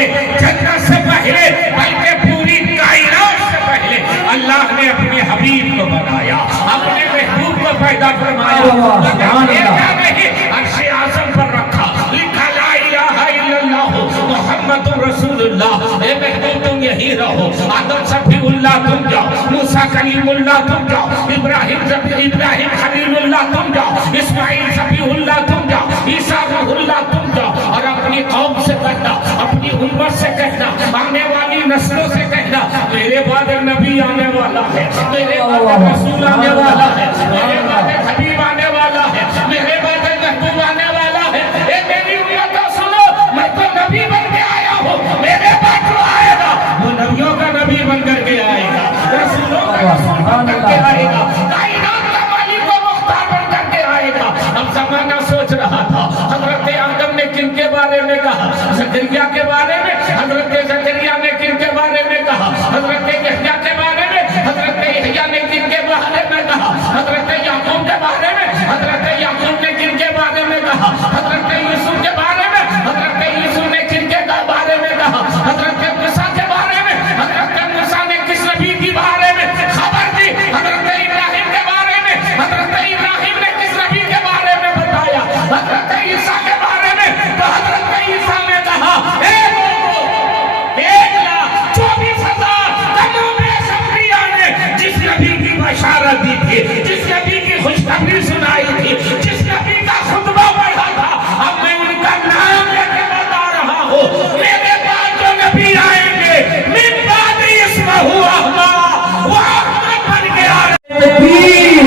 پہلے، جنت سے پہلے، بلکہ پوری کائنات سے پہلے اللہ نے اپنے حبیب کو بنایا، اپنے محبوب کو پیدا فرمایا، عرش اعظم پر رکھا، لکھا لا الہ الا اللہ محمد رسول اللہ۔ اے محبوب تم یہی رہو، آدم صفی اللہ تم جاؤ، موسیٰ کلیم اللہ تم جاؤ، ابراہیم خلیل اللہ تم جاؤ، اسماعیل صفی اللہ تم جاؤ، عیسیٰ روح اللہ تم جاؤ، اور اپنی قوم سے کہنا، اپنی امت سے کہنا، آنے والی نسلوں سے کہنا، میرے بعد ایک نبی آنے والا ہے، میرے بعد ایک رسول آنے والا ہے، میرے بعد ایک حبیب آنے والا ہے، میرے بعد ایک محبوب آنے والا ہے۔ اے میری امتوں سنو، میں تو نبی بن کے آیا ہوں، میرے بعد جو آئے گا وہ نبیوں کا نبی بن کر کے آئے گا، رسولوں کا رسول بن کر کے آئے گا، کائنات کا مالک و مختار بن کر کے آئے گا۔ اب زمانہ سوچ رہا تھا حضرت آدم نے کن کے بارے میں کہا، زکریا کے بارے میں، حضرت زکریا نے کن کے بارے میں کہا، حضرت یحییٰ کے بارے میں، حضرت یحییٰ نے کن کے بارے میں کہا، حضرت یعقوب کے بارے میں، حضرت یعقوب نے کن کے بارے میں کہا، حضرت یوسف کے بارے میں، حضرت یوسف نے کن کے بارے میں کہا، حضرت موسیٰ کے بارے میں، حضرت موسیٰ نے کس نبی کے بارے میں خبر دی، حضرت ابراہیم کے بارے میں، حضرت ابراہیم نے کس نبی کے بارے میں بتایا، حضرت عیسیٰ کے بارے میں، تو حضرت عیسیٰ نے کہا اے لوگوں، 1,24,000 تمام انبیاء نے جس نبی کی بشارت دی تھی، جس نبی کی خوشخبری سنائی تھی، جس نبی کا خطبہ پڑھا تھا، اب میں ان کا نام لے کے بتا رہا ہوں، میرے بعد جو نبی آئیں گے، من بعد اسمہ احمد، وہ احمد بن کے آ رہے ہیں۔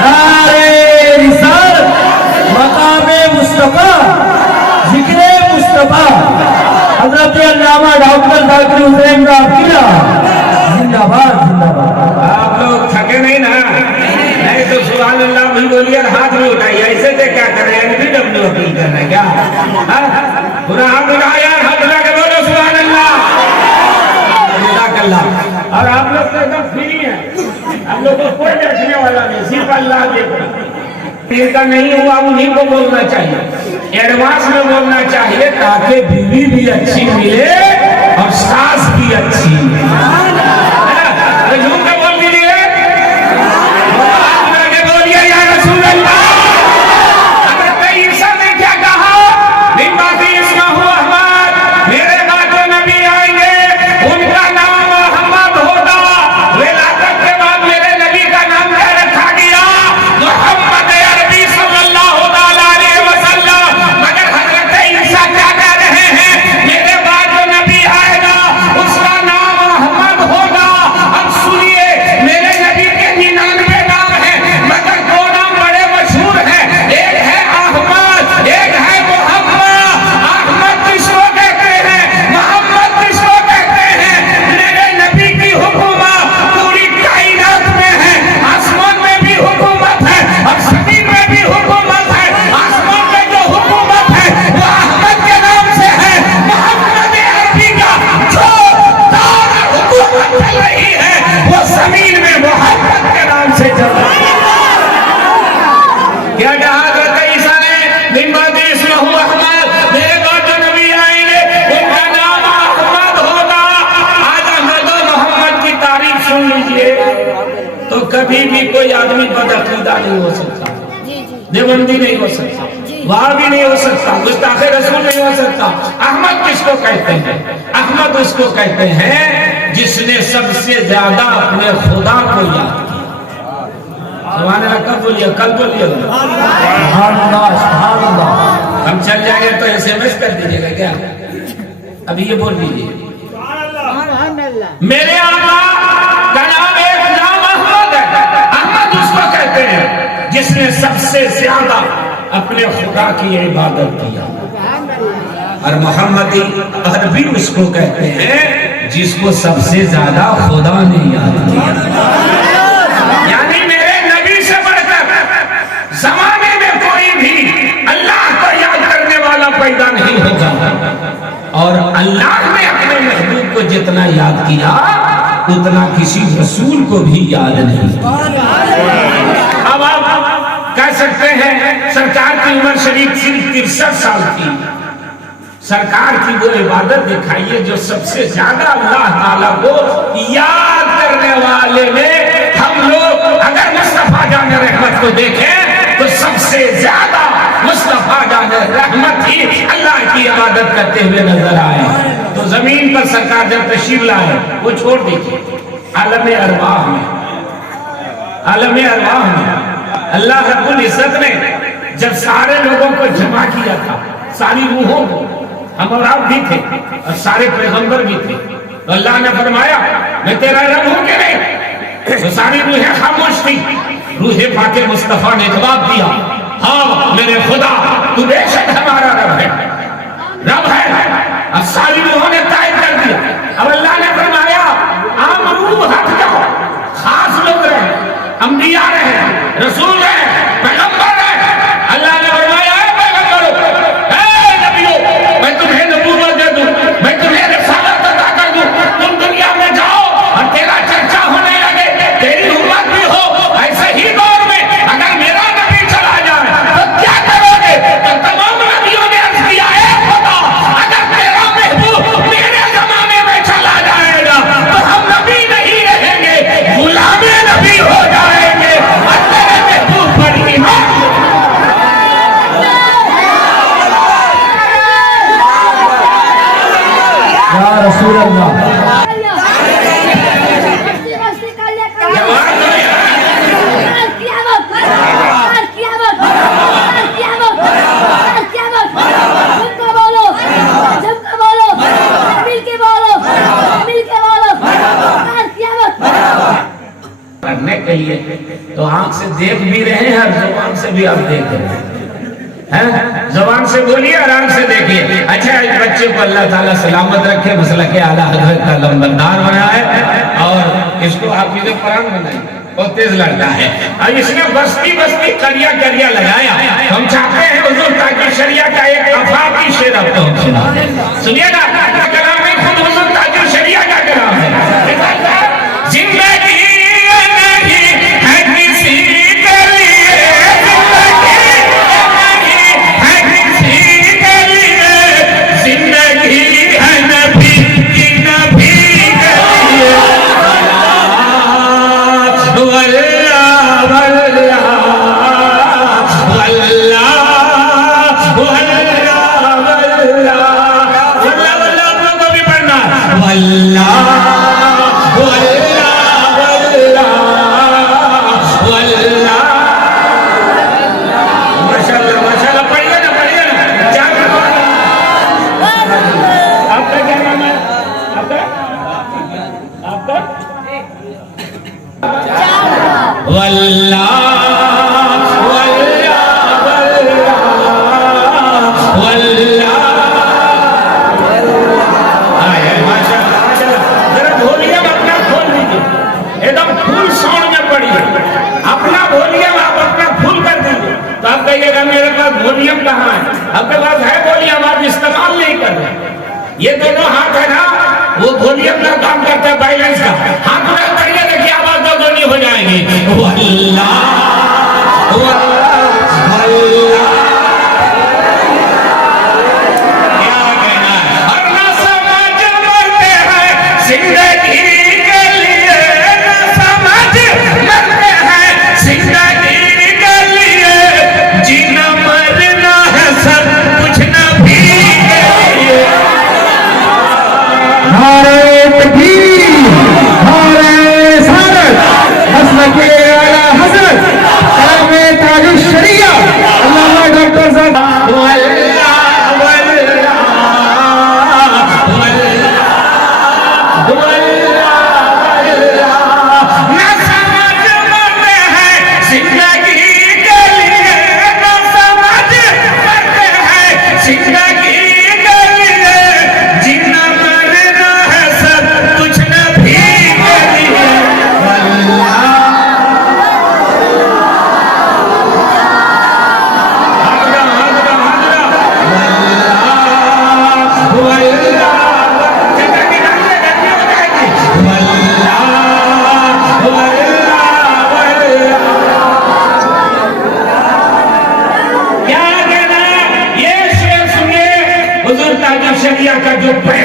نعرہ رسالت، مقام مصطفیٰ، ذکر مصطفیٰ، حضرت علامہ ڈاکٹر ذاکر حسین صاحب کی زندہ باد، زندہ باد۔ آپ لوگ تھکے نہیں نا؟ نہیں تو سبحان اللہ بھی بولیے اور ہاتھ بھی اٹھائیے، ایسے سے کیا کر رہے ہیں؟ NPW اپیل کر رہے ہیں کیا؟ پورا ہاتھ اٹھائیے اور ہاتھ اٹھا کے بولو سبحان اللہ، جزاک اللہ۔ اور آپ لوگ تو ایک دم فری ہیں، ہم لوگ کو کوئی بیٹھنے والا نہیں، صرف اللہ دیکھو۔ ان کا نہیں ہوا انہیں کو بولنا چاہیے، ایڈوانس میں بولنا چاہیے تاکہ بیوی بھی اچھی ملے اور ساس بھی اچھی ملے۔ جھوم کے بول دیجیے، آپ کے بولیے یا رسول اللہ۔ حضرت عیسیٰ نے کیا کہا؟ من بعد اسمہ احمد، میرے بعد جو نبی آئیں گے ان کا نام احمد ہوگا۔ ولادت کے بعد میرے نبی کا نام کیا رکھا گیا؟ محمد عربی صلی اللہ علیہ وسلم۔ مگر حضرت عیسیٰ کیا کہہ رہے ہیں؟ میرے بعد جو نبی آئے گا اس کا نام احمد ہوگا۔ اب سنیے، میرے نبی کے 99 نام ہیں مگر 2 نام بڑے مشہور ہیں، ایک ہے احمد، ایک ہے محمد۔ احمد کس کو کہتے ہیں؟ محمد کس کو کہتے ہیں؟ میرے نبی کی حکومت پوری کائنات میں ہے، آسمان میں بھی حکومت ہے اور زمین میں بھی حکومت ہے۔ آسمان میں جو حکومت ہے وہ احمد کے نام سے ہے، محمد عربی کا جو دار حکومت چل رہی ہے وہ زمین میں محمد کے نام سے چل رہی ہے۔ کیا کہا حضرت عیسیٰ نے؟ من بعد اسمہ احمد، میرے بعد جو نبی آئیں گے ان کا نام احمد ہوگا۔ آج احمد و محمد کی تعریف سن لیجئے تو کبھی بھی کوئی آدمی بدعقیدہ نہیں ہو سکتا، دیوبندی نہیں ہو سکتا، وہابی نہیں ہو سکتا، گستاخ رسول نہیں ہو سکتا۔ احمد کس کو کہتے ہیں؟ احمد اس کو کہتے ہیں جس نے سب سے زیادہ اپنے خدا کو یاد کیا۔ سبحان اللہ کب بولیے؟ کل بولیے۔ سبحان اللہ، سبحان اللہ۔ ہم چل جائیں گے تو SMS کر دیجیے گا کیا؟ ابھی یہ بول دیجیے، میرے آقا کا نام ایک نام احمد ہے۔ احمد اس کو کہتے ہیں جس نے سب سے زیادہ اپنے خدا کی عبادت کیا، اور محمدی عربی اس کو کہتے ہیں جس کو سب سے زیادہ خدا نے یاد کیا۔ یعنی میرے نبی سے بڑھ کر زمانے میں کوئی بھی اللہ کو یاد کرنے والا پیدا نہیں ہوگا، اور اللہ نے اپنے محبوب کو جتنا یاد کیا اتنا کسی رسول کو بھی یاد نہیں۔ اب آپ کہہ سکتے ہیں سرکار کی عمر شریف صرف 63 سال تھی، سرکار کی وہ عبادت دکھائیے جو سب سے زیادہ اللہ تعالیٰ کو یاد کرنے والے میں ہم لوگ اگر مصطفیٰ جان رحمت کو دیکھیں تو سب سے زیادہ مصطفیٰ جان رحمت ہی اللہ کی عبادت کرتے ہوئے نظر آئے. تو زمین پر سرکار جب تشریف لائے وہ چھوڑ دیجیے عالم ارواح میں اللہ رب العزت نے جب سارے لوگوں کو جمع کیا تھا، ساری روحوں کو، ہم اور آپ بھی تھے اور سارے پیغمبر بھی تھے، تو اللہ نے فرمایا میں تیرا رب ہوں کہ نہیں؟ تو ساری روحیں خاموش تھی. روح پاک مصطفیٰ نے جواب دیا ہاں میرے خدا تو بے شک ہمارا رب ہے. اب ساری روحوں نے تائید کر دیا. اب اللہ نے فرمایا عام روح ہٹ جاؤ، خاص لوگ رہے، انبیاء رہے، رسول رہے، پیغمبر رہے. اللہ نے فرمایا اے پیغمبروں، اے نبیوں، میں تمہیں نبوت دے دوں، میں تمہیں رسالت عطا کر دوں، تم دنیا میں جاؤ اور تیرا چرچا ہونے لگے، تیری امت بھی ہو. ایسے ہی دور میں اگر میرا نبی چلا جائے تو کیا کرو گے؟ تو تمام نبیوں نے عرض کیا اے خدا اگر تیرا محبوب میرے زمانے میں چلا جائے گا تو ہم نبی نہیں رہیں گے، غلام نبی ہو جائیں گے اور تیرے محبوب پر ایمان. یا رسول اللہ کرنے کے لیے تو آنکھ سے دیکھ بھی رہے ہیں اور زبان سے بھی آپ دیکھ رہے ہیں. زبان سے بولیے اور آنکھ سے دیکھیے. اچھا اس بچے کو اللہ تعالیٰ سلامت رکھے، مسلک اعلیٰ حضرت کا لمبردار بنائے اور اس کو حافظ قرآن بنائے. بہت تیز لڑکا ہے اور اس نے بستی کریا لگایا. ہم چاہتے ہیں حضور تاکہ شریعہ کا ایک افاقی شعر آپ کو سنا سنیے گا. کلام میں خود حضور تاکہ شریعہ کا کلام ہے. زندگی آپ کے پاس ہے ولیوم، آپ استعمال نہیں کر رہے. یہ دونوں ہاتھ ہے نا وہ ولیوم کا کام کرتا ہے، بیلنس کا. ہاتھ میں کریے دیکھیے آواز دو دونی ہو جائے گی. واللہ کیا کہنا ہے. اور نہ سمجھ مرتے ہیں زندگی کے لیے، نہ سمجھ مرتے ہیں زندگی کے لیے، جینا مرنا ہے سب کچھ نبی کے لیے. نعرہ تکبیر، نعرہ رسالت، مسلک اعلیٰ حضرت کلام تاج الشریعہ علامہ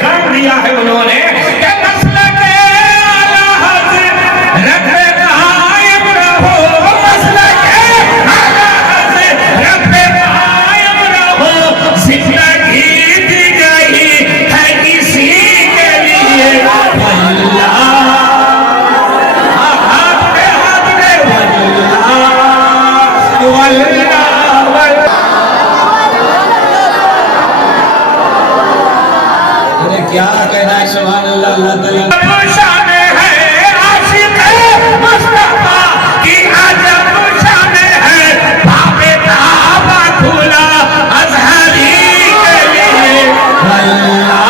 پیغام دیا ہے انہوں نے کہ مسلک اعلی حضرت قائم رہو، مسلک اعلی حضرت قائم رہو، زندگی دی گئی ہے کسی کے لیے واللہ کیا کہنا ہے سبحان اللہ اللہ تعالیٰ شان ہے عاشق مصطفیٰ کی عجب شان ہے، باب کعبہ کھلا ازہری کے لیے واللہ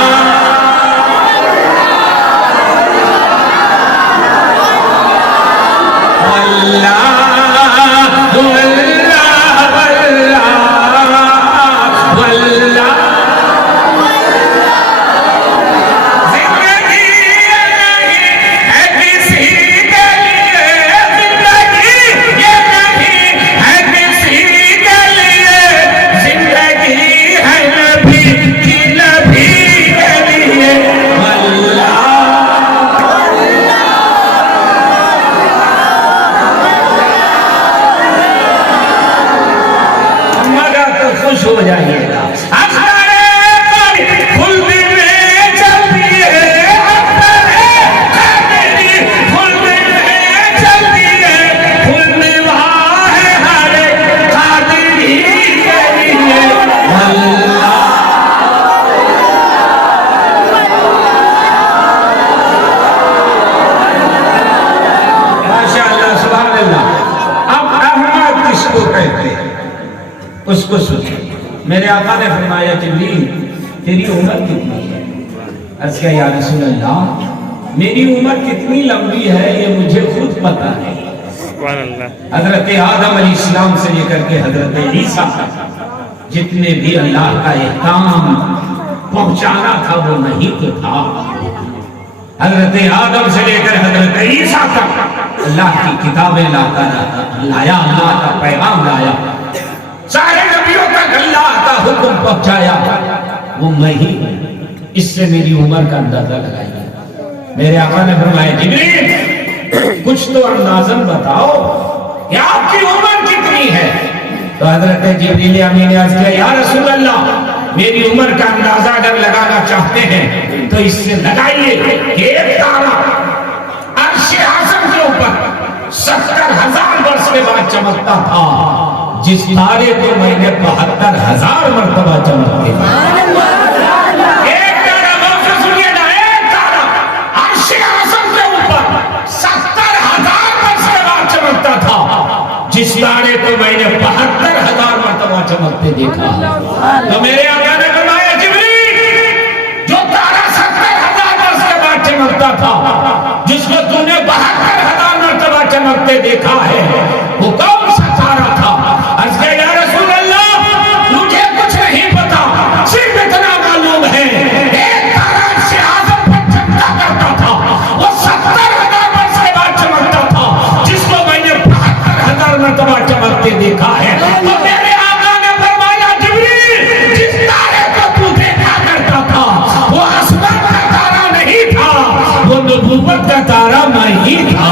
ہو جائیے گا اس کو سنیں۔ میرے آقا نے فرمایا جبریل تیری عمر کتنی ہے؟ عرض کیا یا رسول اللہ میری عمر کتنی لمبی ہے یہ مجھے خود پتہ ہے۔ حضرت آدم علیہ السلام سے لے کر کے حضرت عیسیٰ جتنے بھی اللہ کا احکام پہنچانا تھا وہ نہیں تو تھا۔ حضرت آدم سے لے کر حضرت عیسیٰ تک اللہ کی کتابیں لایا، اللہ کا پیغام لایا، سارے نبیوں تک اللہ کا حکم پہنچایا، وہ میں ہی ہوں۔ اس سے میری عمر کا اندازہ لگائیے۔ میرے آقا نے فرمایا جبریل کچھ تو اندازاً بتاؤ کہ آپ کی عمر کتنی ہے؟ تو حضرت جبریل امین نے عرض کیا یا رسول اللہ میری عمر کا اندازہ اگر لگانا چاہتے ہیں تو اس سے لگائیے کہ ایک تارا عرش اعظم کے اوپر 70,000 برس کے بعد چمکتا تھا، جس تارے کو میں نے 72,000 مرتبہ چمکتے تھے۔ ایک تارا موقع سنیے نا، ایک تارا عرش اعظم کے اوپر 70,000 برس کے بعد چمکتا تھا، جس تارے کو میں نے 72,000 مرتبہ چمکتے دیکھا۔ تو میرے آقا نے فرمایا جبریل جو تارا 70,000 برس کے بعد چمکتا تھا، جس کو تو نے 72,000 مرتبہ چمکتے دیکھا ہے، وہ کون سا تارا تھا؟ عرض کہ یا رسول اللہ مجھے کچھ نہیں پتا، صرف اتنا معلوم ہے ایک تارا عرش اعظم پر چمکا کرتا تھا، وہ 70,000 برس کے بعد چمکتا تھا، جس کو میں نے 72,000 مرتبہ چمکتے دیکھا ہے۔ تو میرے آقا نے فرمایا جبریل جس تارے کو تو دیکھا کرتا تھا وہ آسمان کا تارا نہیں تھا، وہ نبوت کا تارا میں ہی تھا،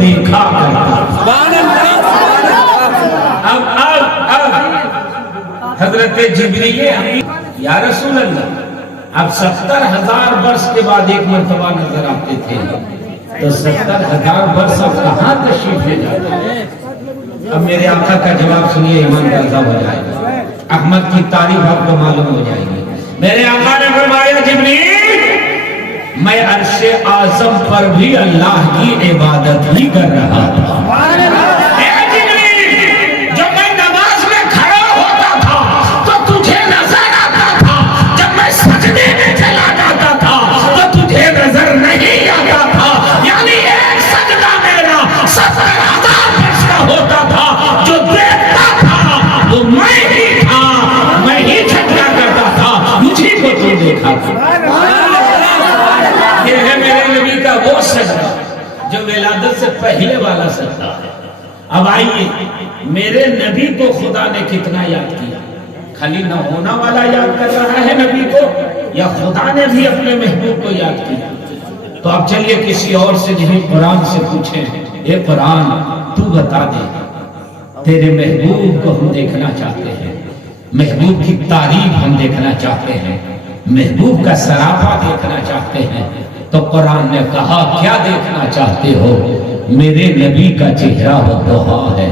دیکھا کرتا۔ اب حضرت جبریل یا رسول اللہ اب 70,000 برس کے بعد ایک مرتبہ نظر آتے تھے، تو 70,000 برس اب کہاں تشریف لے جاتے ہیں؟ اب میرے آقا کا جواب سنیے، ایمان تازہ ہو جائے گا، احمد کی تعریف آپ کو معلوم ہو جائے گی۔ میرے آقا نے فرمایا جبریل میں عرش اعظم پر بھی اللہ کی عبادت ہی کر رہا تھا۔ اے جبریل جب میں نماز میں کھڑا ہوتا تھا تو تجھے نظر آتا تھا، جب میں سجدے میں چلا جاتا تھا تو تجھے نظر نہیں آتا تھا، یعنی ایک سجدہ میرا 70,000 برس کا ہوتا تھا، جو دیکھتا تھا وہ میں ہی تھا، میں ہی جھٹکا کرتا تھا، مجھے کو تو دیکھا تھا۔ یہ ہے میرے نبی کا وہ سجدہ جو ولادت سے پہلے والا سجدہ ہے۔ اب آئیے میرے نبی کو خدا نے کتنا یاد کیا؟ خالی نہ ہونا والا یاد کر رہا ہے نبی کو، یا خدا نے بھی اپنے محبوب کو یاد کیا؟ تو اب چلیے کسی اور سے نہیں، قرآن سے پوچھیں، اے قرآن تو بتا دے، تیرے محبوب کو ہم دیکھنا چاہتے ہیں، محبوب کی تعریف ہم دیکھنا چاہتے ہیں، محبوب کا سراپا دیکھنا چاہتے ہیں۔ تو قرآن نے کہا کیا دیکھنا چاہتے ہو؟ میرے نبی کا چہرہ والضحا ہے،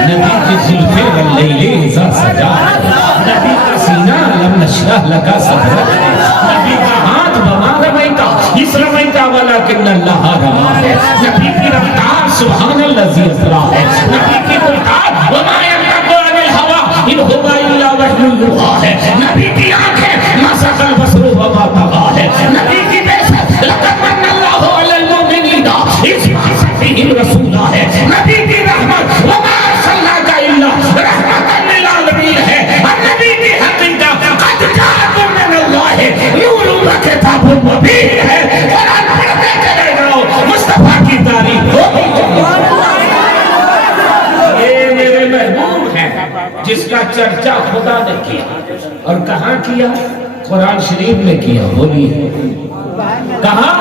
نبی کی زلفیں واللیل اذا سجا ہے، نبی کا سینہ لم نشرح لک صدرک ہے، نبی کا ہاتھ وما رمیتا اذ رمیتا ولکن اللہ رما ہے، نبی کی رفتار سبحان الذی اسری ہے، نبی کی گفتار وما ینطق عن الہوی ان هو الا وحی یوحی ہے، نبی کی آنکھیں ما زاغ البصر وما طغی ہے، نبی کی بحث لقد من اللہ علی المؤمنین اذ بعث فیہم رسولا ہے، نبی کی رحمت وما ارسلناک الا رحمۃ للعالمین ہے، اور نبی کی حقیقت قد جاءکم من اللہ نور و کتاب مبین ہے۔ قرآن پڑھتے چلے جاؤ، مصطفیٰ کی تعریف ہوتی چلی جائے۔ یہ میرے محبوب ہیں جس کا چرچا خدا نے کیا، اور کہاں کیا؟ قرآن شریف میں کیا۔ بولیے کہاں؟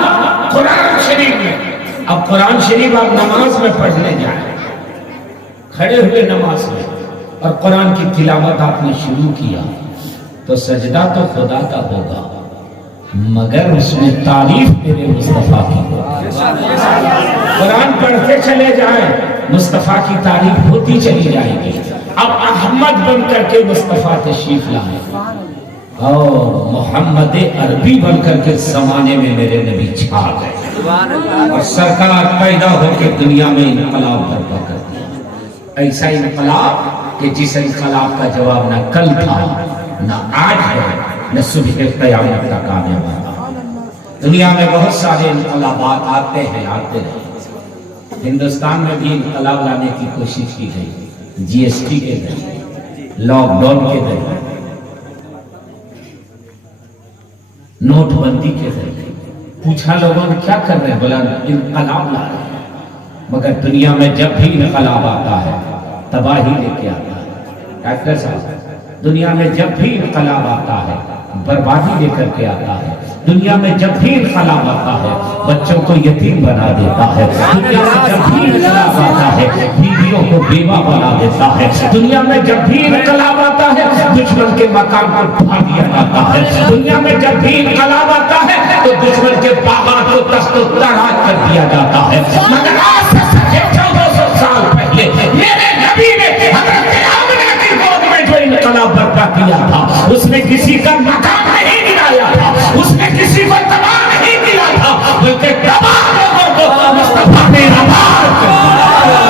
قرآن شریف میں۔ اب قرآن شریف آپ نماز میں پڑھنے جائیں، کھڑے ہوئے نماز میں، اور قرآن کی تلاوت آپ نے شروع کیا، تو سجدہ تو خدا کا ہوگا، مگر اس میں تعریف میرے مصطفیٰ کی ہوگی۔ قرآن پڑھتے چلے جائیں، مصطفیٰ کی تعریف ہوتی چلی جائے گی۔ اب احمد بن کر کے مصطفیٰ تشریف لائے، اور محمد عربی بن کر کے زمانے میں میرے نبی چھا گئے، اور سرکار پیدا ہو کے دنیا میں انقلاب برپا کر دیا۔ ایسا انقلاب کہ جس انقلاب کا جواب نہ کل تھا، نہ آج ہے، نہ صبح قیامت تک آنے والا۔ دنیا میں بہت سارے انقلابات آتے ہیں، آتے ہیں۔ ہندوستان میں بھی انقلاب لانے کی کوشش کی گئی، جی ایس ٹی کے ذریعے، لاک ڈاؤن کے ذریعے، نوٹ بندی کے ذریعے۔ پوچھا لوگوں نے کیا کر رہے ہیں؟ بولا انقلاب لا رہے ہیں۔ مگر دنیا میں جب بھی انقلاب آتا ہے تباہی لے کے آتا ہے۔ ڈاکٹر صاحب، دنیا میں جب بھی انقلاب آتا ہے بربادی لے کر کے آتا ہے۔ دنیا میں جب بھی انقلاب آتا ہے بچوں کو یتیم بنا دیتا ہے۔ دنیا میں جب بھی انقلاب آتا ہے بیویوں کو بیوہ بنا دیتا ہے۔ دنیا میں جب بھی انقلاب آتا ہے دشمن کے مقام پر اٹھا دیا جاتا ہے۔ دنیا میں جب بھی انقلاب آتا ہے تو دشمن کے باغات کو تخت و تاراج کر دیا جاتا ہے۔ مگر آج سے 1400 سال پہلے میرے نبی نے حضرت آمنہ کی گود میں جو انقلاب برپا کیا تھا، اس نے کسی کا مقام نہیں گرایا تھا، اس نے کسی کو تباہ نہیں کیا تھا، بلکہ تباہ لوگوں کو مصطفیٰ نے آباد کر دیا۔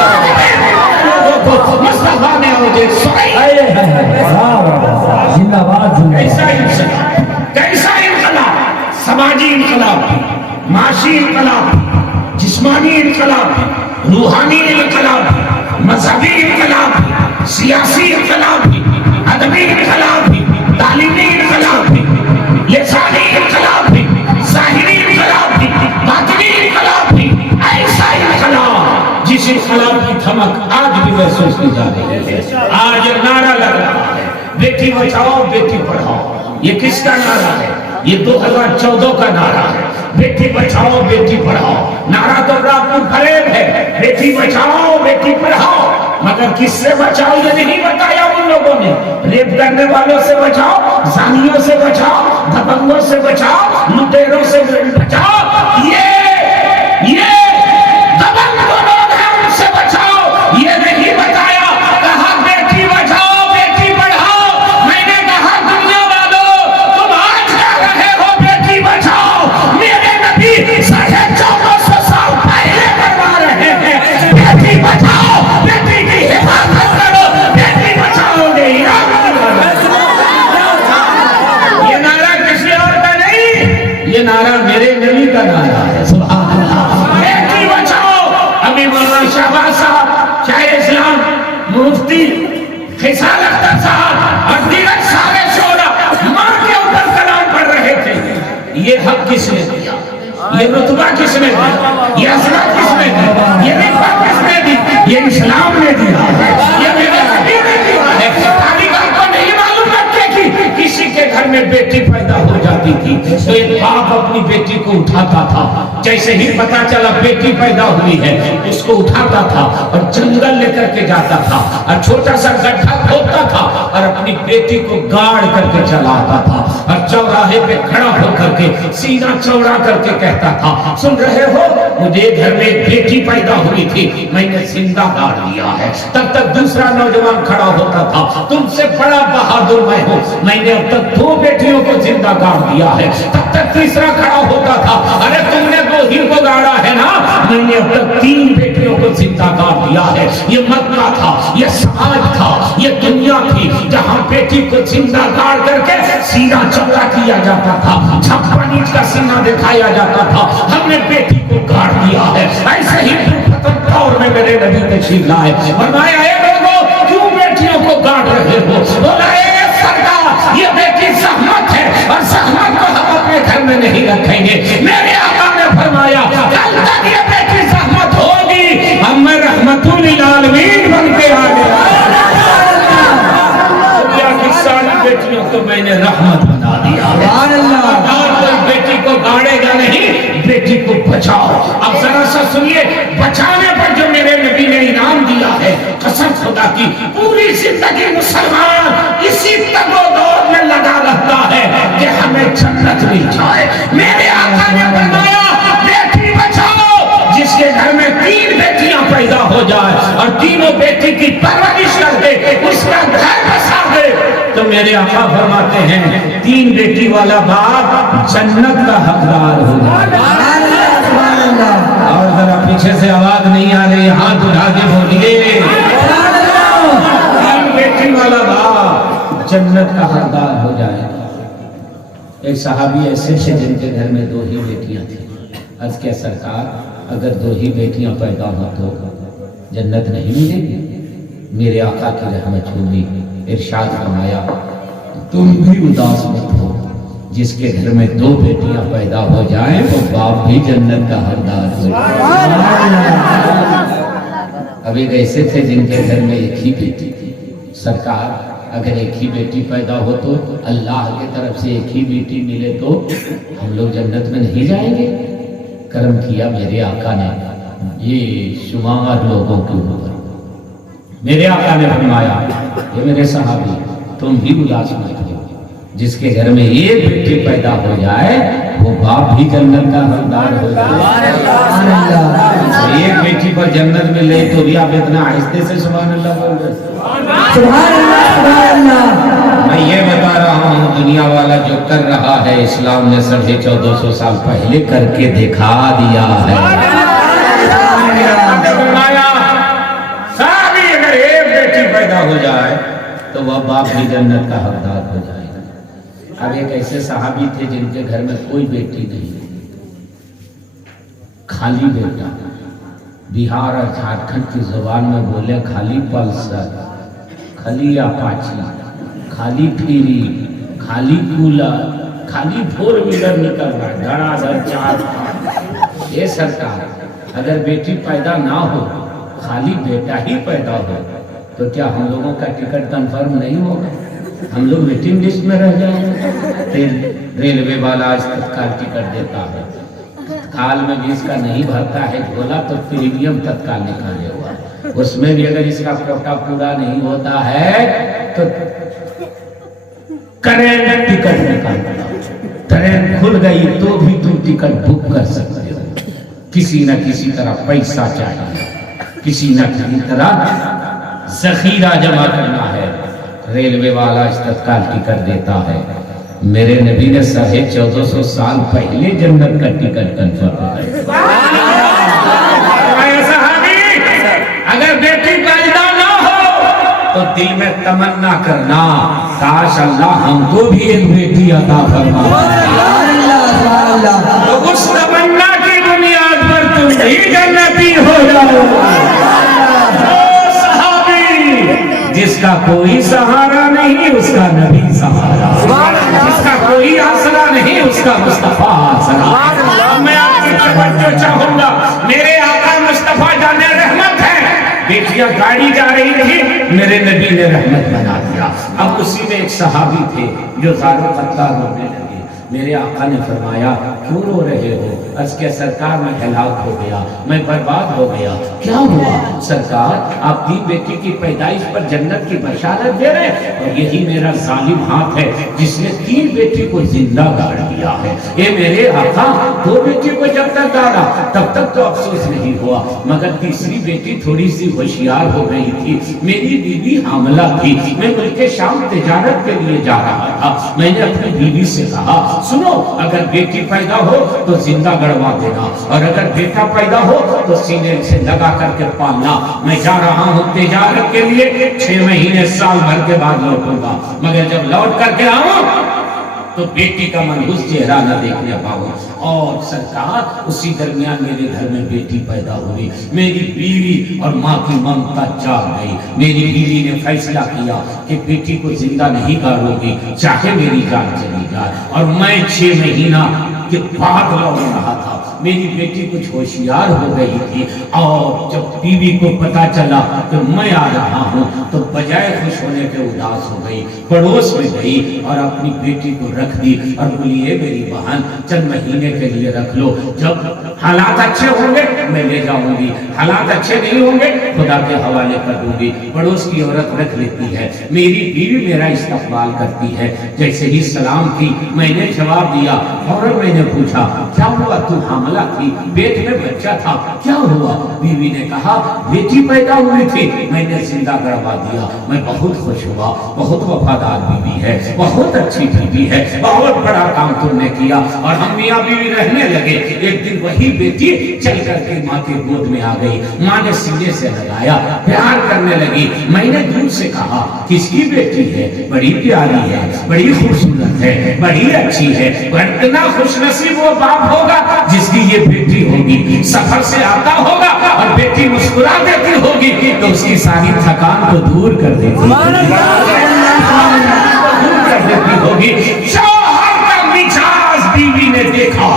لوگوں کو مصطفیٰ نے مجھے سنائی۔ کیسا انقلاب؟ سماجی انقلاب، معاشی انقلاب، جسمانی انقلاب، روحانی انقلاب، مذہبی انقلاب، سیاسی انقلاب، ادبی انقلاب، تعلیمی انقلاب، لسانی انقلاب، ظاہری انقلاب، باطنی انقلاب، ایسا انقلاب جس انقلاب کی دھمک آج بھی محسوس کی جا رہی ہے۔ آج نعرہ لگ رہا ہے بیٹی بچاؤ بیٹی پڑھاؤ۔ یہ کس کا نعرہ ہے؟ یہ 2014 کا نعرہ ہے۔ بیٹی بچاؤ بیٹی پڑھاؤ نعرہ تو رات کو فریب ہے، بیٹی بچاؤ بیٹی پڑھاؤ، مگر کس سے بچاؤ یہ نہیں بتایا ان لوگوں نے۔ ریپ کرنے والوں سے بچاؤ، زانیوں سے بچاؤ، دبنگوں سے بچاؤ، لٹیروں سے بچاؤ، یہ دبنگ جو لوگ ہیں ان سے بچاؤ، یہ نہیں بتایا۔ کہا بیٹی بچاؤ بیٹی پڑھاؤ، میں نے کہا دنیا والوں تم آج کہہ رہے ہو بیٹی بچاؤ، میرے نبی 1450 سال پہلے کروا رہے ہیں بیٹی بچاؤ بیٹی کی حفاظت کرو، بیٹی بچاؤ گے یہ نعرہ کسی اور کا نہیں، یہ نعرہ میرے نبی کا نعرہ ہے۔ سبحان اللہ، بیٹی بچاؤ۔ ابھی مولانا شہباز صاحب شاہ اسلام مفتی خصال اختر صاحب اور دیگر سارے شعراء ماں کے اوپر کلام پڑھ رہے تھے۔ یہ حق کس نے دیا؟ یہ رتبہ کس نے دیا؟ یہ عظمت کس نے دی؟ یہ رفعت کس نے دی؟ یہ اسلام نے دیا۔ میں بیٹی پیدا ہو جاتی تھی تو ایک باپ اپنی بیٹی کو اٹھاتا تھا، جیسے ہی پتا چلا بیٹی پیدا ہوئی ہے اس کو اٹھاتا تھا اور جنگل لے کر کے جاتا تھا اور چھوٹا سا گڈھا کھودتا تھا اور اپنی بیٹی کو گاڑ کر کے چلاتا تھا اور چوراہے پہ کھڑا ہو کر کے سینہ چوڑا کر کے کہتا تھا سن رہے ہو مجھے گھر میں ایک بیٹی پیدا ہوئی تھی میں نے زندہ گاڑ دیا ہے۔ تب تک دوسرا نوجوان کھڑا ہوتا تھا تم سے بڑا بہادر میں ہوں میں نے اب تک 2 بیٹیوں کو زندہ گاڑ دیا ہے۔ تب تک تیسرا کھڑا ہوتا تھا ارے تم نے 2 ہی کو گاڑا ہے نا میں نے اب تک 3 بیٹیوں کو زندہ گاڑ دیا ہے۔ یہ مکہ تھا، یہ سماج تھا، یہ دنیا تھی جہاں بیٹی کو زندہ گاڑ کر کے سینہ چوڑا کیا جاتا تھا، 56 انچ کا سینہ دکھایا جاتا تھا۔ ہم نے بیٹی کو گاڑ دیا ہے۔ ایسے ہی ختم دور میں میرے نبی تشریف لائے، فرمایا اے لوگوں کیوں بیٹیوں کو گاڑ رہے ہو؟ بولا اے سردار یہ بیٹی زحمت ہے اور زحمت کو ہم اپنے گھر میں نہیں رکھیں گے۔ میرے آقا نے فرمایا کل تک یہ بیٹی زحمت ہوگی ہم میں رحمت للعالمین بن کے آ گیا۔ دنیا کی ساری بیٹیوں کو میں نے رحمت بنا دیا۔ کوئی بیٹی کو گاڑے گا نہیں، بیٹی کو بچاؤ۔ اب ذرا سا سنیے بچانے پر جو میرے نبی نے انعام دیا ہے، قسم خدا کی پوری زندگی مسلمان اسی تگ و دور میں لگا رہتا ہے کہ ہمیں جنت مل جائے۔ میرے آقا نے فرمایا بیٹی بچاؤ جس کے گھر میں 3 بیٹیاں پیدا ہو جائے اور تینوں بیٹی کی پرورش کر دے اس کا گھر بسا دے تو میرے آقا فرماتے ہیں 3 بیٹی والا باپ جنت کا حقدار ہو جائے۔ اور ذرا پیچھے سے آواز نہیں آ رہی، ہاتھ اٹھا کے بولیے 3 بیٹی والا باپ جنت کا حقدار ہو جائے۔ ایک صحابی ایسے تھے جن کے گھر میں 2 ہی بیٹیاں تھیں۔ عرض کیا سرکار اگر 2 ہی بیٹیاں پیدا ہوں تو جنت نہیں ملے گی؟ میرے آقا کی رحمت ہوگی، ارشاد فرمایا تم بھی اداس مت ہو، جس کے گھر میں 2 بیٹیاں پیدا ہو جائیں وہ باپ بھی جنت کا حقدار ہو جائے۔ اب ایک ایسے تھے جن کے گھر میں 1 ہی بیٹی تھی۔ سرکار اگر 1 ہی بیٹی پیدا ہو تو اللہ کی طرف سے 1 ہی بیٹی ملے تو ہم لوگ جنت میں نہیں جائیں گے؟ کرم کیا میرے آقا نے یہ شمار لوگوں کے اوپر۔ میرے آقا نے فرمایا کہ میرے صحابی تم بھی اداس مت ہو، جس کے گھر میں 1 بیٹی پیدا ہو جائے وہ باپ بھی جنت کا حقدار ہو جائے۔ 1 بیٹی پر جنت میں لے تو بھی آپ اتنا آہستہ سے سبحان اللہ بول رہے سبحان اللہ سبحان اللہ۔ میں یہ بتا رہا ہوں دنیا والا جو کر رہا ہے اسلام نے 1450 سال پہلے کر کے دکھا دیا ہے۔ صحابی اگر 1 بیٹی پیدا ہو جائے تو وہ باپ بھی جنت کا حقدار ہو جائے گا۔ اب ایک ایسے صحابی تھے جن کے گھر میں کوئی بیٹی نہیں، خالی بیٹا۔ بہار اور جھارکھنڈ کی زبان میں بولے خالی پلسر، خالی اپاچی، خالی پھیری، خالی کولر، خالی 4 ویلر نکل رہا ہے، دھڑا 4۔ یہ سرکار اگر بیٹی پیدا نہ ہو خالی بیٹا ہی پیدا ہو تو کیا ہم لوگوں کا ٹکٹ کنفرم نہیں ہوگا؟ ہم لوگ ویٹنگ لسٹ میں رہ جائیں گے؟ ریلوے والا آج تتکال ٹکٹ دیتا ہے، تتکال میں بھی اس کا نہیں بھرتا ہے جھولا تو پریمیم تتکال نکالے ہوا ہے، اس میں بھی اگر اس کا کوٹا پورا نہیں ہوتا ہے تو کرنٹ ٹکٹ نکالتا ہے۔ ٹرین کھل گئی تو بھی تم ٹکٹ بک کر سکتے ہو۔ کسی نہ کسی طرح پیسہ چاہیے، کسی نہ کسی طرح ذخیرہ جمع کرنا ہے، ریلوے والا اس تتکال ٹکٹ دیتا ہے۔ میرے نبی نے 1450 سال پہلے جنت کا ٹکٹ کنفرم کیا۔ اگر بیٹی پیدا نہ ہو تو دل میں تمنا کرنا کاش اللہ ہم کو بھی ایک بیٹی عطا فرمائے، تو اس تمنا کی بنیاد پر تم بھی جنتی ہو جاؤ۔ جس کا کوئی سہارا نہیں اس کا نبی سہارا، جس کا کوئی آسرا نہیں اس کا مصطفیٰ آسرا۔ میں آپ کی توجہ چاہوں گا، میرے آقا مصطفیٰ جانے رحمت ہے، بیٹیاں گاڑی جا رہی تھی، میرے نبی نے رحمت بنا دیا۔ اب اسی میں ایک صحابی تھے جو زار و قطار رونے لگے. میرے آقا نے فرمایا کیوں رو رہے ہو؟ عرض کیا سرکار میں ہلاک ہو گیا, میں برباد ہو گیا. کیا ہوا؟ سرکار آپ کی بیٹی کی پیدائش پر جنت کی بشارت دے رہے ہیں, اور یہی میرا ظالم ہاتھ ہے جس نے 3 بیٹی کو زندہ گاڑ دیا ہے. اے میرے آقا 2 بیٹی کو جب تک گاڑا تب تک تو افسوس نہیں ہوا, مگر تیسری بیٹی تھوڑی سی ہوشیار ہو گئی تھی. میری بیوی حاملہ تھی, میں ملک شام تجارت کے لیے جا رہا تھا. میں نے اپنی بیوی سے کہا سنو, اگر بیٹی پیدا ہو تو زندہ گڑوا دینا, اور اگر بیٹا پیدا ہو تو سینے سے لگا کر کے پالنا. میں جا رہا ہوں تجارت کے لیے, 6 مہینے سال بھر کے بعد لوٹوں گا, مگر جب لوٹ کر کے آؤں تو بیٹی کا منحوس چہرہ نہ دیکھنے پاؤں. اور سرکار اسی درمیان میرے گھر میں بیٹی پیدا ہوئی. میری بیوی اور ماں کی ممتا جاگ گئی. میری بیوی نے فیصلہ کیا کہ بیٹی کو زندہ نہیں گاڑوں گی چاہے میری جان چلی جائے. اور میں 6 مہینہ کے بعد لوٹ رہا تھا. میری بیٹی کچھ ہوشیار ہو گئی تھی, اور جب بیوی کو پتا چلا کہ میں آ رہا ہوں تو بجائے خوش ہونے کے اداس ہو گئی. پڑوس میں گئی اور اپنی بیٹی کو رکھ دی اور بولی اے میری بہن چند مہینے کے لیے رکھ لو, جب حالات اچھے ہوں گے میں لے جاؤں گی, حالات اچھے نہیں ہوں گے خدا کے حوالے کر دوں گی. پڑوس کی عورت رکھ لیتی ہے. میری بیوی میرا استقبال کرتی ہے. جیسے ہی سلام کی میں نے جواب دیا, اور میں نے پوچھا کیا ہوا, تو حاملہ تھی, پیٹ میں بچہ تھا, کیا ہوا؟ بیوی نے کہا بیٹی پیدا ہوئی تھی, میں نے زندہ کروا دیا. میں بہت خوش ہوا. بہت وفادار بیوی ہے, بہت اچھی بیوی ہے, بہت بڑا کام تم نے کیا. اور ہم میاں بیوی رہنے لگے. ایک دن وہی بیٹی چل کر کے ماں کے گود میں آ گئی. ماں نے سینے سے لگایا, پیار کرنے لگی. میں نے دور سے کہا کس کی بیٹی ہے؟ بڑی پیاری ہے, بڑی خوبصورت ہے, بڑی اچھی ہے. اتنا خوش نصیب وہ باپ ہوگا جس کی یہ بیٹی ہوگی. سفر سے آتا ہوگا اور بیٹی مسکرا دیتی ہوگی تو اس کی ساری تھکان کو دور کر دیتی ہوگی. شوہر کا مزاج بیوی نے دیکھا.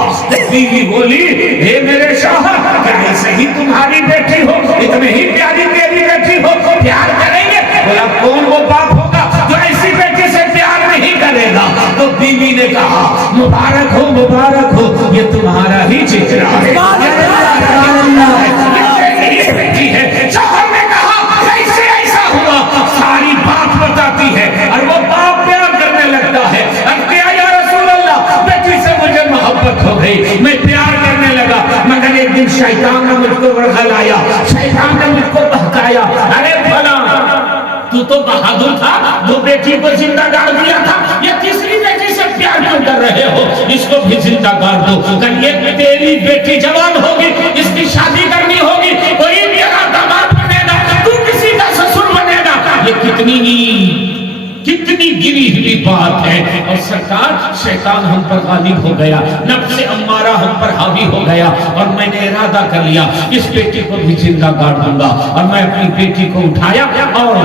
بیوی بولی اے میرے شوہر کیا ایسے ہی تمہاری بیٹی ہو, اتنے ہی پیاری تیری بیٹی ہو, پیار کریں گے؟ بولا کون وہ باپ ہوگا جو ایسی بیٹی سے پیار نہیں کرے گا؟ تو بیوی نے کہا مبارک ہو, مبارک ہو, یہ تمہارا ہی چچرا ہے, یہ بیٹی ہے. شوہر نے کہا کیسے ایسا ہوا؟ ساری بات بتاتی ہے اور وہ باپ پیار کرنے لگتا ہے. یا رسول اللہ بیٹی سے مجھے محبت ہو گئی, میں پیار کرنے لگا, مگر ایک دن شیطان نے مجھ کو ورغلایا, شیطان نے مجھ کو بہکایا. ارے بھلا تو بہادر تھا, 2 بیٹی کو زندہ گاڑ دیا تھا, یہ تیسری بیٹی سے پیار کیوں کر رہے ہو؟ اس کو بھی زندہ گاڑ دو. کل یہ تیری بیٹی جوان ہوگی, اس کی شادی کرنی ہوگی, کوئی میرا داماد بنے گا, تو کسی کا سسر بنے گا. یہ کتنی گری ہوئی بات ہے. اور سرکار شیطان ہم پر غالب ہو گیا, نفس امارہ ہم پر حاوی ہو گیا, اور میں نے ارادہ کر لیا اس بیٹی کو بھی زندہ گاڑ دوں گا. اور میں اپنی بیٹی کو اٹھایا اور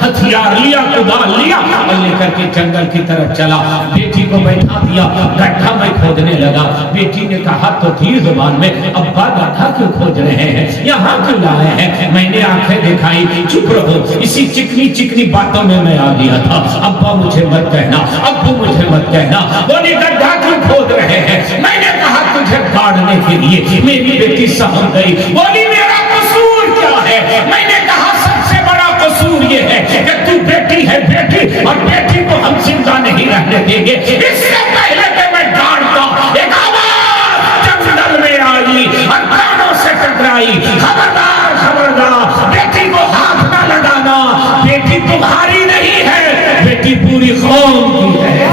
ہتھیار لیا, کدال لیا اور لے کر کے جنگل کی طرف چلا. بیٹی کو بیٹھا دیا, گڈھا میں کھودنے لگا. بیٹی نے کہا تو تھی زبان میں, ابا گڈھا کیوں کھود رہے ہیں, یہاں کیوں لائے ہیں؟ میں نے آنکھیں دکھائی, چپ رہو, اسی چکنی باتوں میں میں آ گیا تھا. ابا مجھے مت کہنا, ابو مجھے مت کہنا. بولی گڈھا کیوں کھود رہے ہیں؟ میں نے کہا تجھے گاڑنے کے لیے. میری بیٹی سہم گئی, بولی میرا قصور کیا ہے؟ میں نے کہا سب سے بڑا قصور یہ ہے کہ تو بیٹی ہے بیٹی, اور بیٹی کو ہم زندہ نہیں رہنے دیں گے. اس سے پہلے کہ میں ڈانٹتا, ایک آواز جنگل میں آئی اور کانوں سے ٹکرائی, خبردار خبردار, بیٹی کو ہاتھ نہ لگانا, بیٹی تمہاری نہیں ہے, بیٹی پوری قوم کی ہے,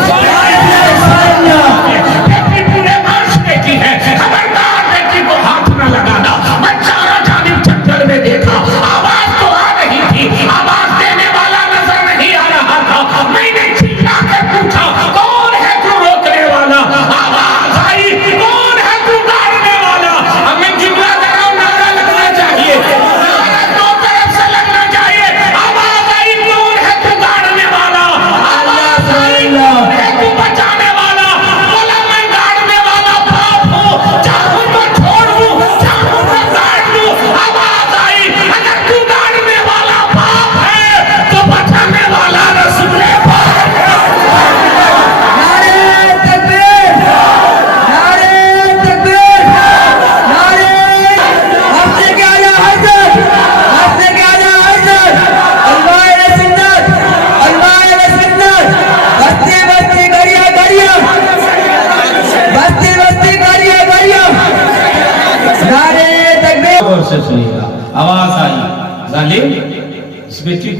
بیٹی پورے معاشرے کی ہے. خبردار, بیٹی کو ہاتھ نہ لگانا. میں چاروں جانب جنگل میں دیکھا, آواز تو آ رہی تھی, آواز دینے والا نظر نہیں آ رہا تھا. میں نے چلا کر پوچھا کون ہے تو روکنے والا؟ آواز آئی کون ہے تو گاڑنے والا؟ ہمیں جملہ کرو, نعرہ لگنا چاہیے, نعرہ دو طرف سے لگنا چاہیے. آواز آئی کون ہے تو گاڑنے والا؟ آواز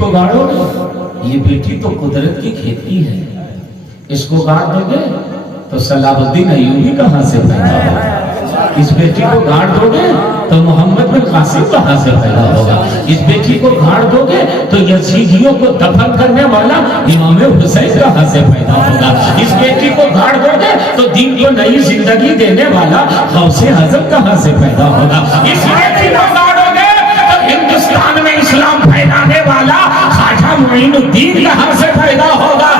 کو گاڑو یہ بیٹی تو قدرت کی کھیتی ہے، اس کو گاڑ دو گے تو صلاح الدین ایوبی کہاں سے پیدا ہوگا، اس بیٹی کو گاڑ دو گے تو محمد بن قاسم کہاں سے پیدا ہوگا، اس بیٹی کو گاڑ دو گے تو یزیدیوں کو دفن کرنے والا امام حسین کہاں سے پیدا ہوگا، اس بیٹی کو گاڑ دو گے تو دین کو نئی زندگی دینے والا غوث اعظم کہاں سے پیدا ہوگا، اس بیٹی کو گاڑو گے تو ہندوستان میں اسلام پھیلانے والا خواجہ معین الدین کہاں سے پیدا ہوگا،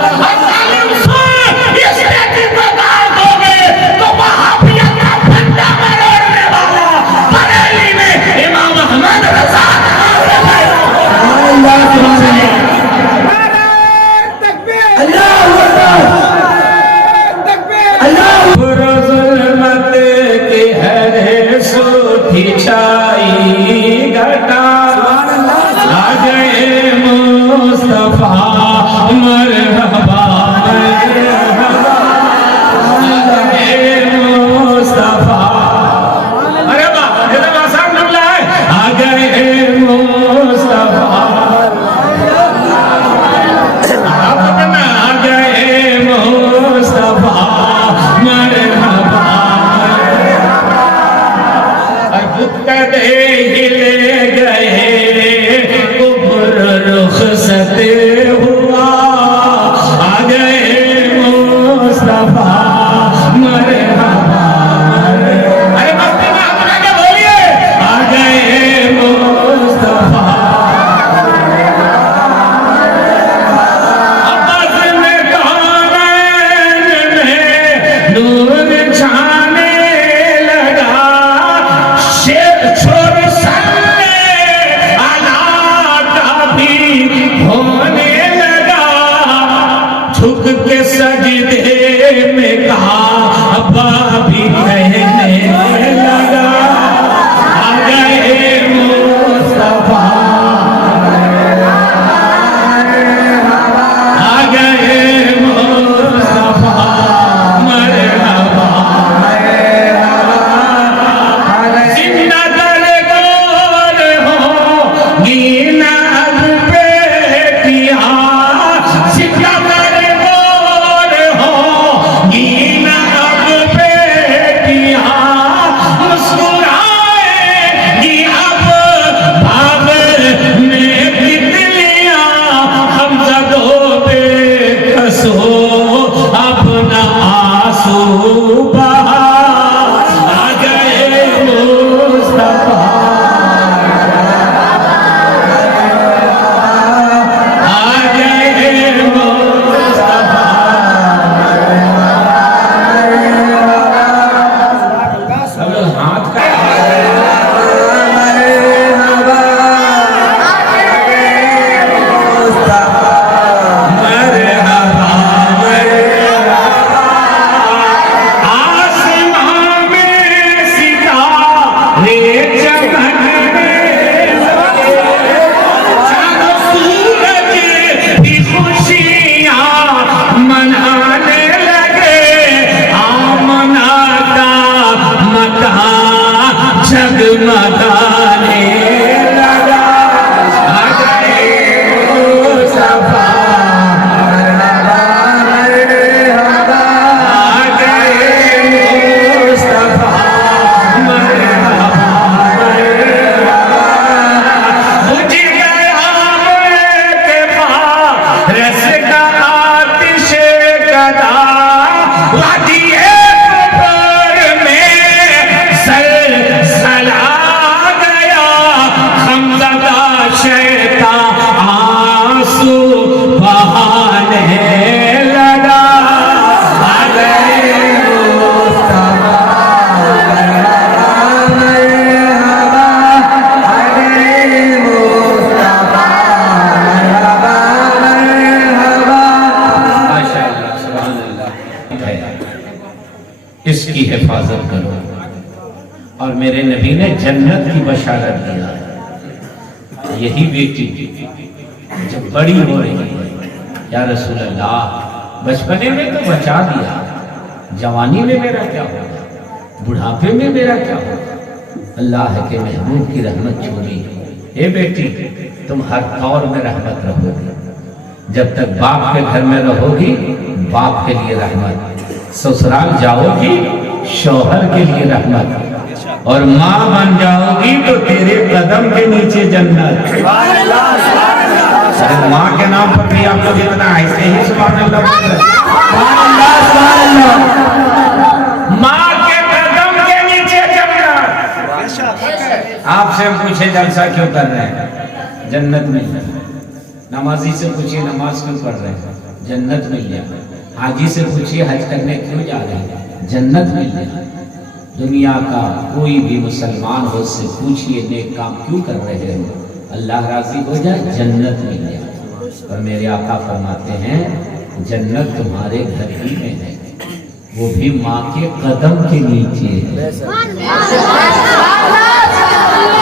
اس کی حفاظت کرو، اور میرے نبی نے جنت کی بشارت دیا، یہی بیٹی جب بڑی ہو رہی ہے یا رسول اللہ بچپنے میں تو بچا دیا، جوانی میں میرا کیا ہوگا، بڑھاپے میں میرا کیا ہوگا، اللہ کے محبوب کی رحمت چھوڑی، اے بیٹی تم ہر طور میں رحمت رہو گی. جب تک باپ کے گھر میں رہو گی باپ کے لیے رحمت، سسرال جاؤ گی شوہر کے لیے رحمت، اور ماں بن جاؤ گی تو تیرے قدم کے نیچے جنت. ماں کے نام پر بھی آپ کو جتنا ایسے ہی سبحان اللہ بول رہے ہیں. ماں کے قدم کے نیچے جنت. آپ سے پوچھے جلسہ کیوں کر رہے ہیں؟ جنت مل جائے. نمازی سے پوچھئے نماز کیوں پڑھ رہے ہیں؟ جنت مل جائے. حاجی سے پوچھئے حج کرنے کیوں جا رہے ہیں؟ جنت مل جائے. دنیا کا کوئی بھی مسلمان ہو اس سے پوچھئے نیک کام کیوں کر رہے ہو؟ اللہ راضی ہو جائے جنت مل جائے. اور میرے آقا فرماتے ہیں جنت تمہارے گھر ہی میں ہے، وہ بھی ماں کے قدم کے نیچے ہے.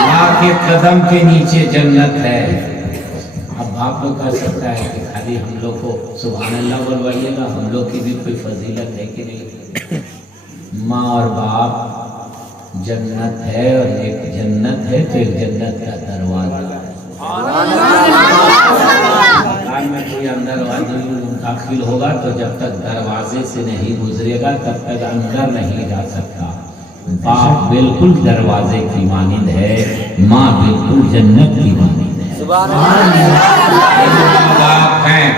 ماں کے قدم کے نیچے جنت ہے. اب باپ لوگ کہہ سکتا ہے کہ خالی ہم لوگ کو سبحان اللہ بلوائیے گا، ہم لوگ کی بھی کوئی فضیلت ہے کہ نہیں؟ ماں اور باپ جنت ہے، اور ایک جنت ہے تو ایک جنت کا دروازہ ہے. میں کوئی اندر داخل ہوگا تو جب تک دروازے سے نہیں گزرے گا تب تک اندر نہیں جا سکتا. باپ بالکل دروازے کی مانند ہے، ماں بالکل جنت کی مانند ہے. باپ ہیں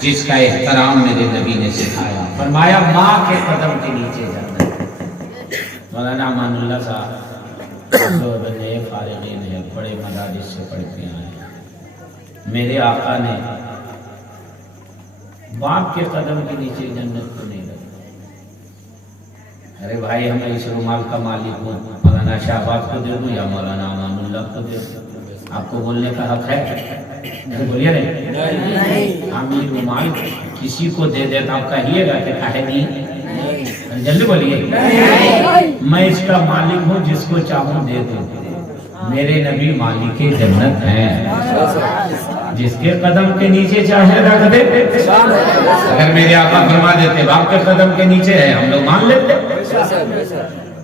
جس کا احترام میرے نبی نے سکھایا. فرمایا ماں کے قدم کے نیچے جنت. مولانا امان اللہ صاحب جو بندے فارغین ہیں، بڑے مدارس سے پڑھتے ہیں، میرے آقا نے باپ کے قدم کے نیچے جنت کو نہیں رکھا. ارے بھائی ہمیں اس رومال کا مالک ہوں، مولانا شہباز کو دے دوں یا مولانا امان اللہ کو دے دوں؟ آپ کو بولنے کا حق ہے؟ بولیے نہیں. ہم یہ رومال کسی کو دے دیتا آپ کہیے گا کہ کہے نہیں؟ جلدی بولیے. میں اس کا مالک ہوں، جس کو چاہوں دے دوں. میرے نبی مالک جنت ہیں، جس کے قدم کے نیچے چاہے رکھ دے. اگر میرے آقا فرما دیتے باپ کے قدم کے نیچے ہے ہم لوگ مان لیتے،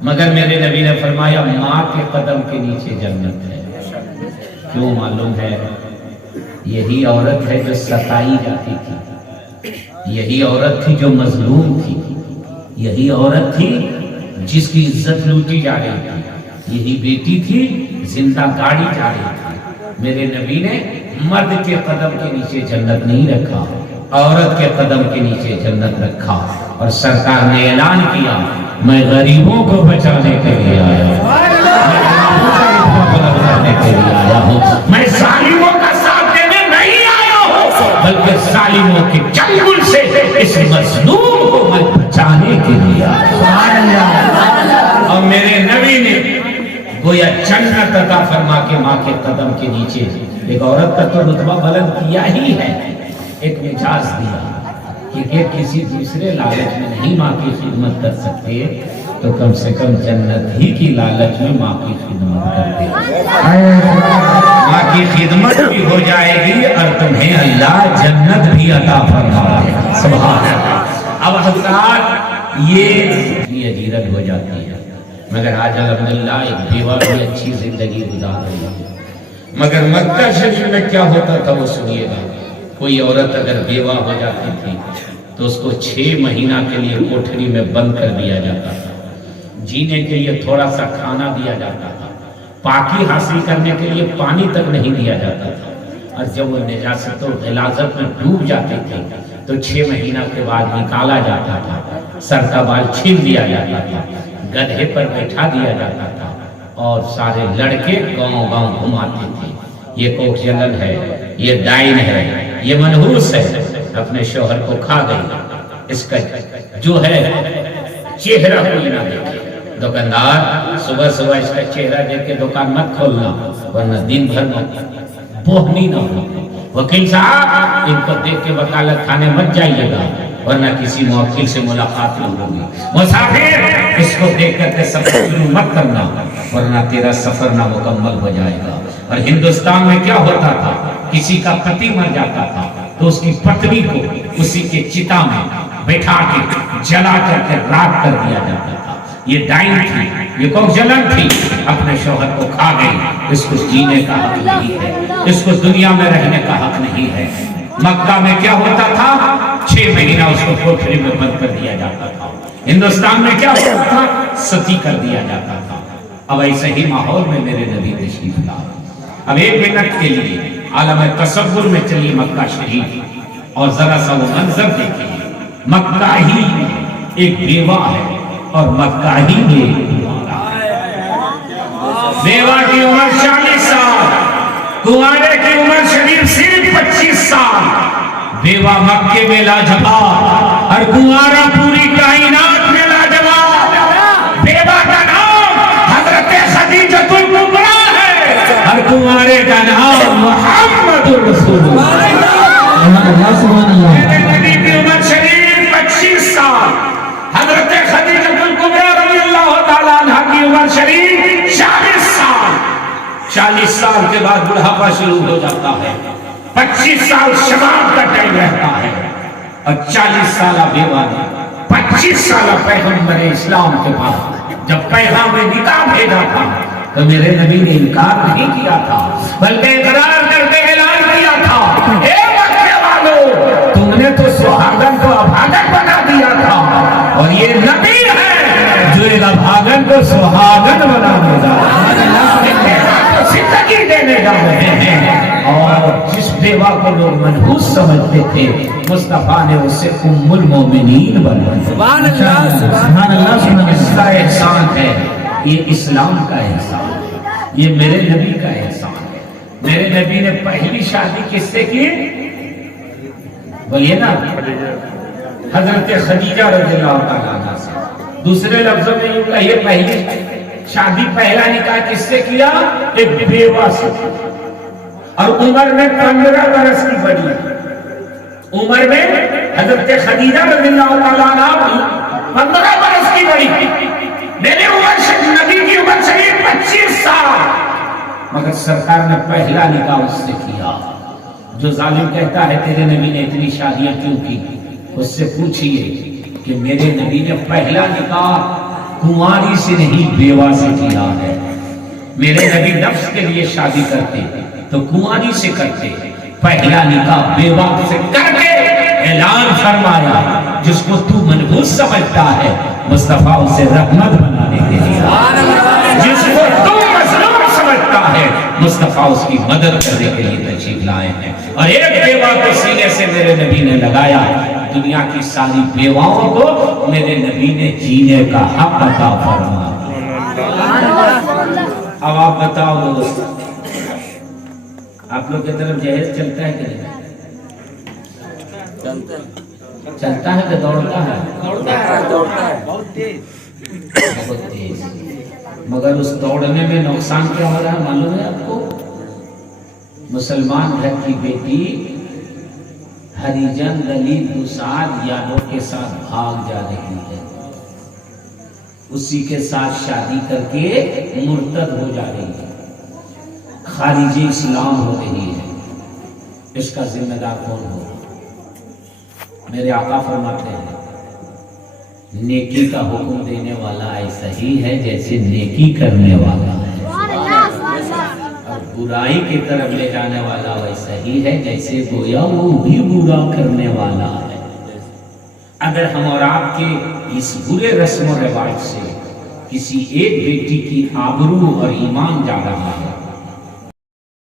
مگر میرے نبی نے فرمایا ماں کے قدم کے نیچے جنت ہے. کیوں معلوم ہے؟ یہی عورت ہے جو ستائی جاتی تھی، یہی عورت تھی جو مظلوم تھی، یہی عورت تھی جس کی عزت لوٹی جا رہی تھی، یہی بیٹی تھی زندہ گاڑی جا رہی تھی. میرے نبی نے مرد کے قدم کے نیچے جنت نہیں رکھا، عورت کے قدم کے نیچے جنت رکھا. اور سرکار نے اعلان کیا میں غریبوں کو بچانے کے لیے آیا ہوں، میں ظالموں کا ساتھ دینے نہیں آیا ہوں، بلکہ ظالموں کے چنگل سے اس مظلوم کو میں بچانے کے لیے آیا ہوں. اور میرے نبی نے گویا جنت عطا فرما کے ماں کے قدم کے نیچے ایک عورت کا تو رتبہ بلند کیا ہی ہے، ایک مجاز دیا کہ کسی دوسرے لالچ میں نہیں ماں کی خدمت کر سکتے تو کم سے کم جنت ہی کی لالچ میں ماں کی خدمت کرتے. ماں کی خدمت بھی ہو جائے گی اور تمہیں اللہ جنت بھی عطا فرمائے. سبحان اللہ. اب حضرات یہ اجیرت ہو جاتی ہے، مگر آج الحمدللہ ایک بیوہ بھی اچھی زندگی گزار رہی ہے. مگر مکہ شریف میں کیا ہوتا تھا وہ سنیے گا. کوئی عورت اگر بیوہ ہو جاتی تھی تو اس کو 6 مہینہ کے لیے کوٹھری میں بند کر دیا جاتا تھا، جینے کے لیے تھوڑا سا کھانا دیا جاتا تھا، پاکی حاصل کرنے کے لیے پانی تک نہیں دیا جاتا تھا. اور جب وہ نجاست و غلاظت میں ڈوب جاتے تھے تو 6 مہینہ کے بعد نکالا جاتا تھا، سر کا بال چھین دیا جاتا تھا، گدھے پر بیٹھا دیا جاتا تھا، اور سارے لڑکے گاؤں گاؤں گھماتے تھے. یہ کوک جلن ہے، یہ ڈائن ہے، یہ منحوس ہے، اپنے شوہر کو کھا گئی. اس کا جو ہے چہرہ کوئی نہ دیکھے. دکاندار صبح صبح اس کا چہرہ دیکھ کے دکان مت کھولنا ورنہ دن بھر بوہنی نہ ہو. وکیل صاحب ان کو دیکھ کے وکالت کھانے مت جائیے گا ورنہ کسی موکل سے ملاقات نہ ہوگی. مسافر اس کو دیکھ کر کے سفر شروع مت کرنا ورنہ تیرا سفر نامکمل ہو جائے گا. اور ہندوستان میں کیا ہوتا تھا، کسی کا پتی مر جاتا تھا تو اس کی پتنی کو اسی کے چتا میں بیٹھا کے جلا کر کے راکھ کر دیا جاتا تھا. یہ ڈائن تھی، یہ کوکجلن تھی، اپنے شوہر کو کھا گئی. اس کو جینے کا حق نہیں ہے، اس کو دنیا میں رہنے کا حق نہیں ہے. مکہ میں کیا ہوتا تھا؟ 6 مہینہ اس کو کوٹھری میں بند کر دیا جاتا تھا. ہندوستان میں کیا ہوتا تھا؟ ستی کر دیا جاتا تھا. اب ایسے ہی ماحول میں میرے نبی تشریف لائے. اب 1 منٹ کے لیے عالم تصور میں چلیے مکہ شریف اور ذرا سا وہ منظر دیکھیے. مکہ ہی ایک بیوہ ہے اور مکہ ہی میں بیوہ کی عمر 40 سال، کنوارے کی عمر شریف صرف 25 سال. بیوہ مکے میں لاجواب اور کنوارا پوری کائنات میں لاجواب. بیوہ کا نام حضرت خدیجۃ الکبریٰ ہے اور کنوارے کا نام محمد رسول اللہ. میرے نبی کی عمر شریف 25 سال، حضرت خدیجۃ الکبریٰ رضی اللہ تعالیٰ عنہ کی عمر شریف 40 سال. 40 سال کے بعد بڑھاپا شروع ہو جاتا ہے. 25 سال شباب کا ٹائم رہتا ہے اور 40 سالہ بیوہ نے 25 سالہ پیغمبر اسلام کے پاس جب پیغام نکاح بھیجا تھا تو میرے نبی نے انکار نہیں کیا تھا، بلکہ اقرار کر کے اعلان کیا تھا، اے مکے والو، تم نے تو سہاگن کو ابھاگن بنا دیا تھا اور یہ نبی ہے جو ابھاگن کو سہاگن بنا دیا، زندگی دینے جا رہے ہیں. اور جس بیوہ کو لوگ منحوس سمجھتے تھے مصطفیٰ نے اسے ام المومنین بنا دیا. سبحان اللہ سبحان اللہ. اس کا احسان ہے، یہ اسلام کا احسان ہے، یہ میرے نبی کا احسان ہے. میرے نبی نے پہلی شادی کس سے کی؟ بولیے نا، حضرت خدیجہ رضی اللہ تعالیٰ عنہ سے. دوسرے لفظوں میں یوں کہیے پہلی شادی پہلا نکاح کس سے کیا؟ ایک بیوہ سے. اور عمر میں 15 برس کی بڑی، عمر میں حضرت خدیجہ رضی اللہ تعالیٰ عنہ 15 برس کی بڑی. میرے عمر نبی کی عمر شریف 25 سال، مگر سرکار نے پہلا نکاح اس سے کیا. جو ظالم کہتا ہے تیرے نبی نے اتنی شادیاں کیوں کی، اس سے پوچھئے کہ میرے نبی نے پہلا نکاح کنواری سے نہیں بیوہ سے کیا ہے. میرے نبی نفس کے لیے شادی کرتے تو کنواری سے کرتے، پہلا نکاح بیوہ سے کر کے اعلان فرمایا جس کو تو منحوس سمجھتا ہے مصطفیٰ اسے رحمت بنانے کے لیے، جس کو تو مظلوم سمجھتا ہے مصطفیٰ اس کی مدد کرنے کے لیے تشریف لائے ہیں. اور ایک بیوہ کو سینے سے میرے نبی نے لگایا، دنیا کی ساری بیواؤں کو میرے نبی نے جینے کا حق عطا فرمایا. اب آپ بتاؤ دوست، آپ لوگ کی طرف جہیز چلتا ہے کہ نہیں؟ چلتا ہے کہ دوڑتا ہے؟ بہت تیز. مگر اس دوڑنے میں نقصان کیا ہو رہا ہے معلوم ہے آپ کو؟ مسلمان گھر کی بیٹی ہریجن دلیل دوساد یادوں کے ساتھ بھاگ جا رہی ہے، اسی کے ساتھ شادی کر کے مرتد ہو جا رہی ہے، خارج اسلام ہو رہی ہے. اس کا ذمہ دار کون ہو؟ میرے آقا فرماتے ہیں نیکی کا حکم دینے والا ایسا ہی ہے جیسے نیکی کرنے والا ہے، اور برائی کی طرف لے جانے والا ویسا ہی ہے جیسے گویا وہ بھی برا کرنے والا ہے. اگر ہم اور آپ کے اس برے رسم و رواج سے کسی ایک بیٹی کی آبرو اور ایمان جا رہا ہے